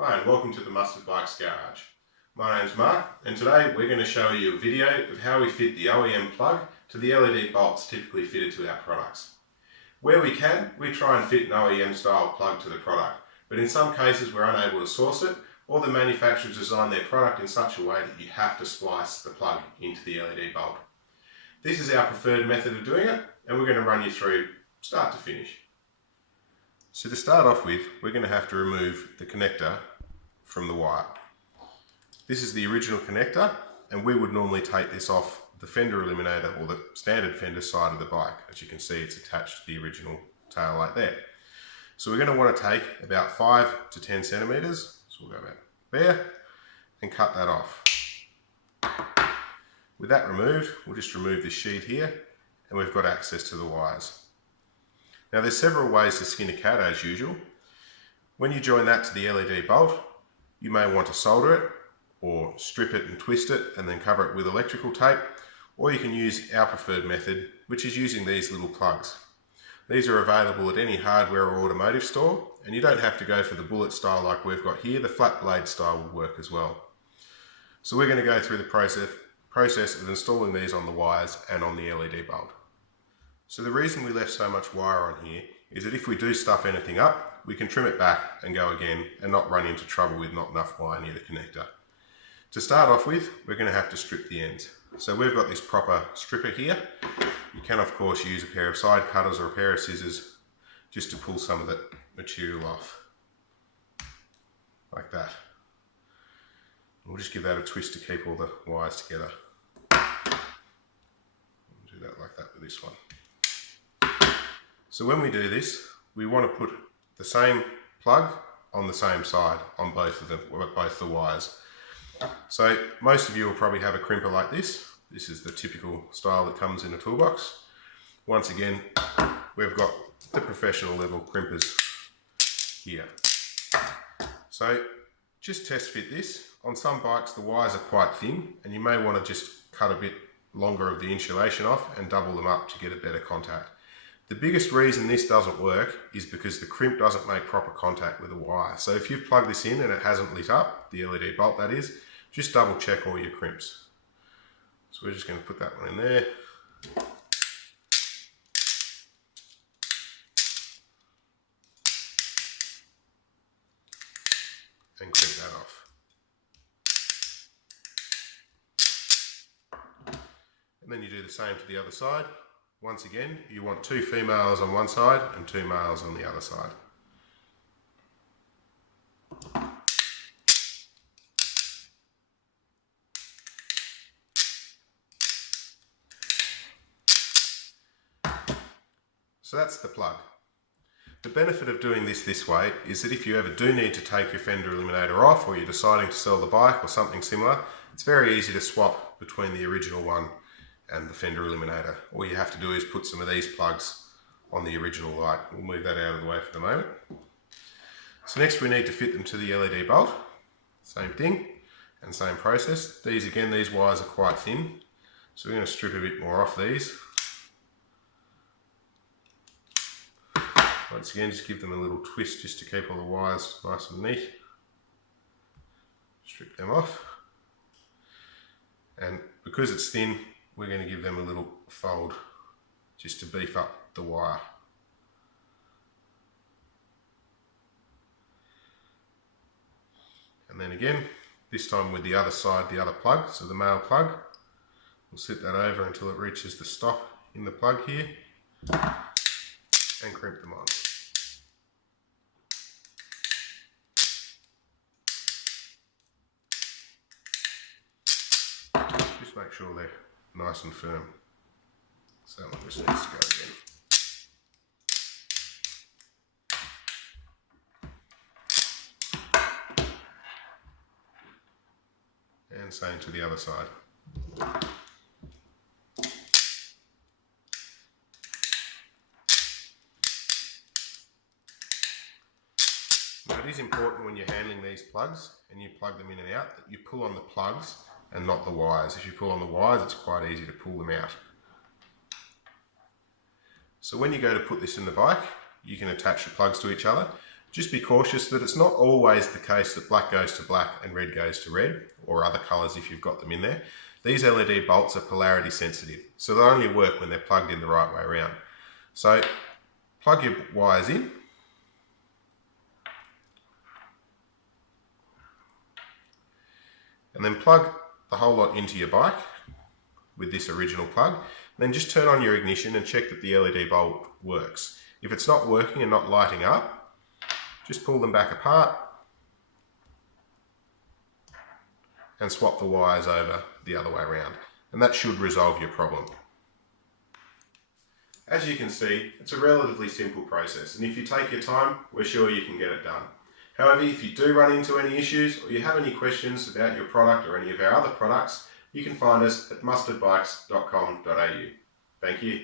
Hi and welcome to the Mustard Bikes Garage. My name's Mark and today we're going to show you a video of how we fit the OEM plug to the LED bolts typically fitted to our products. Where we can, we try and fit an OEM style plug to the product, but in some cases we're unable to source it, or the manufacturers design their product in such a way that you have to splice the plug into the LED bolt. This is our preferred method of doing it, and we're going to run you through start to finish. So to start off with, we're going to have to remove the connector from the wire. This is the original connector, and we would normally take this off the fender eliminator or the standard fender side of the bike. As you can see, it's attached to the original tail light there. So we're going to want to take about 5 to 10 centimeters, so we'll go about there, and cut that off. With that removed, we'll just remove this sheet here, and we've got access to the wires. Now there's several ways to skin a cat as usual. When you join that to the LED bolt, you may want to solder it, or strip it and twist it and then cover it with electrical tape, or you can use our preferred method, which is using these little plugs. These are available at any hardware or automotive store, and you don't have to go for the bullet style like we've got here. The flat blade style will work as well. So we're going to go through the process of installing these on the wires and on the LED bolt. So the reason we left so much wire on here is that if we do stuff anything up, we can trim it back and go again and not run into trouble with not enough wire near the connector. To start off with, we're going to have to strip the ends. So we've got this proper stripper here. You can of course use a pair of side cutters or a pair of scissors just to pull some of the material off. Like that. We'll just give that a twist to keep all the wires together. Do that like that with this one. So when we do this, we want to put the same plug on the same side on both the wires. So most of you will probably have a crimper like this. This is the typical style that comes in a toolbox. Once again, we've got the professional level crimpers here. So just test fit this. On some bikes the wires are quite thin, and you may want to just cut a bit longer of the insulation off and double them up to get a better contact. The biggest reason this doesn't work is because the crimp doesn't make proper contact with the wire. So if you've plugged this in and it hasn't lit up, the LED bolt that is, just double check all your crimps. So we're just going to put that one in there. And crimp that off. And then you do the same to the other side. Once again, you want 2 females on one side and 2 males on the other side. So that's the plug. The benefit of doing this way is that if you ever do need to take your fender eliminator off, or you're deciding to sell the bike or something similar, it's very easy to swap between the original one and the fender eliminator. All you have to do is put some of these plugs on the original light. We'll move that out of the way for the moment. So next we need to fit them to the LED bolt. Same thing and same process. These wires are quite thin, so we're going to strip a bit more off these. Once again, just give them a little twist just to keep all the wires nice and neat. Strip them off. And because it's thin, we're going to give them a little fold just to beef up the wire. And then again, this time with the other side, the other plug, so the male plug, we'll sit that over until it reaches the stop in the plug here and crimp them on. Just make sure they're nice and firm. So that one just needs to go again. And same to the other side. Now it is important when you're handling these plugs and you plug them in and out that you pull on the plugs and not the wires. If you pull on the wires, it's quite easy to pull them out. So when you go to put this in the bike, you can attach the plugs to each other. Just be cautious that it's not always the case that black goes to black and red goes to red, or other colours if you've got them in there. These LED bolts are polarity sensitive, so they only work when they're plugged in the right way around. So plug your wires in, and then plug the whole lot into your bike with this original plug. Then just turn on your ignition and check that the LED bulb works. If it's not working and not lighting up, just pull them back apart and swap the wires over the other way around, and that should resolve your problem. As you can see, it's a relatively simple process, and if you take your time, we're sure you can get it done. However, if you do run into any issues or you have any questions about your product or any of our other products, you can find us at mustardbikes.com.au. Thank you.